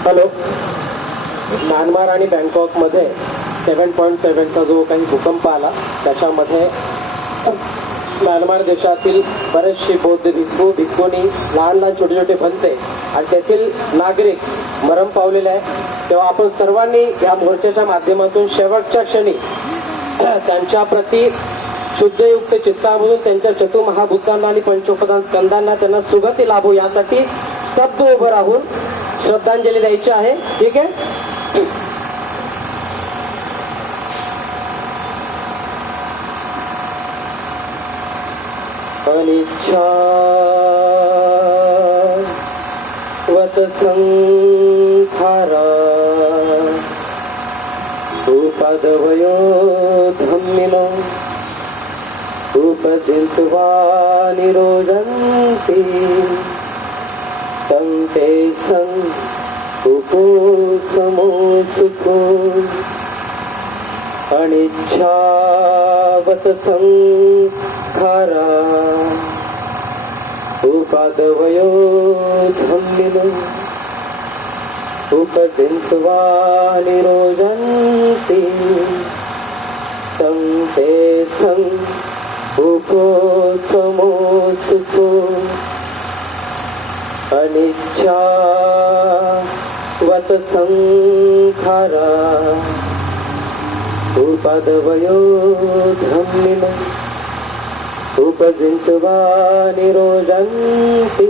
Hello Myanmar आणि बँकॉकमध्ये सेवन point सेवनचा जो काही भूकंप आला त्याच्यामध्ये म्यानमार देशातील बरेचसे बौद्ध भिक्खू भिक्खूनी लहान लहान छोटे छोटे बनते आणि तेथील नागरिक मरण पावलेले आहे तेव्हा आपण सर्वांनी या मोर्चाच्या माध्यमातून शेवटच्या क्षणी त्यांच्याप्रती शुद्धयुक्त चित्तामधून त्यांच्या चतुर्महाभूतांना आणि पंचोपदान स्कंदांना त्यांना सुगती लाभो यासाठी स्तब्ध उभं राहून श्रद्धांजली द्यायची आहे. ठीक आहे? अनिच्छा संखारा भूपदवयो धम्मिनो े सन् उपो समो सुखो। अनिच्छावत संस्कारा। उपादवयो अणिच्छावतसङ्खरात् वयो धलित्वा निरोति सन् उपो समोसुपो अनिच्छा वतशङ्खरायोध्य उपजन्तु वा निरोजन्ति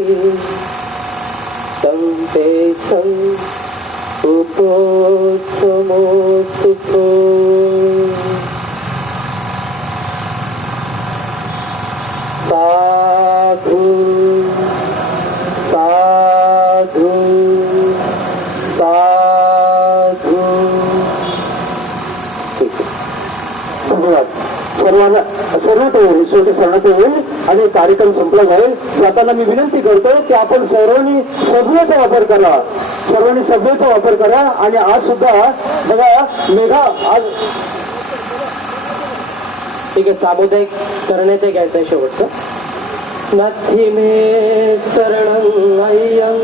ते सन् उपो समोसुखो साधु साधु साधु। धन्यवाद. सर्वांना सर्वात शेवटी शरणात येईल आणि कार्यक्रम संपला जाईल. जाताना मी विनंती करतो की आपण सर्वांनी सभेचा वापर करा. सर्वांनी सभेचा वापर करा आणि आज सुद्धा बघा मेघा आज ठीक आहे सामुदायिक करण्याचे घ्यायचं आहे शेवटचं. नथी मे शरण अय्यम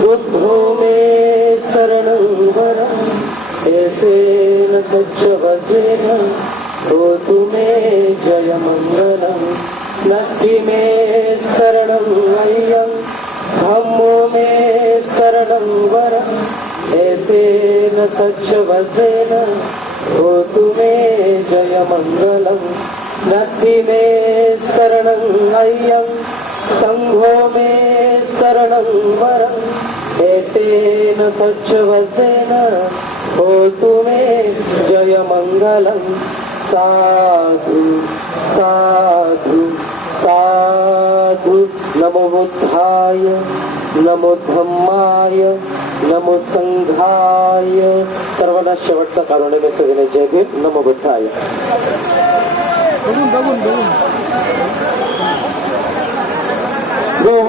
बुद्धो मे शरण वरं एतेन सच्चवसेन होतु मे जय मङ्गलम् नथी मे शरणं अय्यं धम्मो मे शरणं वरं एतेन सच्चवसेन होतु मे जय मङ्गलम् मे शरणं अय्यं सङ्घो मे शरणं वरम् एतेन सच्चवसेन होतु मे जय साधु साधु साधु। नमो बुद्धाय नमो धम्माय नमो संघाय। सर्वांना शेवटचा कारुण्य सगळे जय घेत नमो बुद्धाय। जो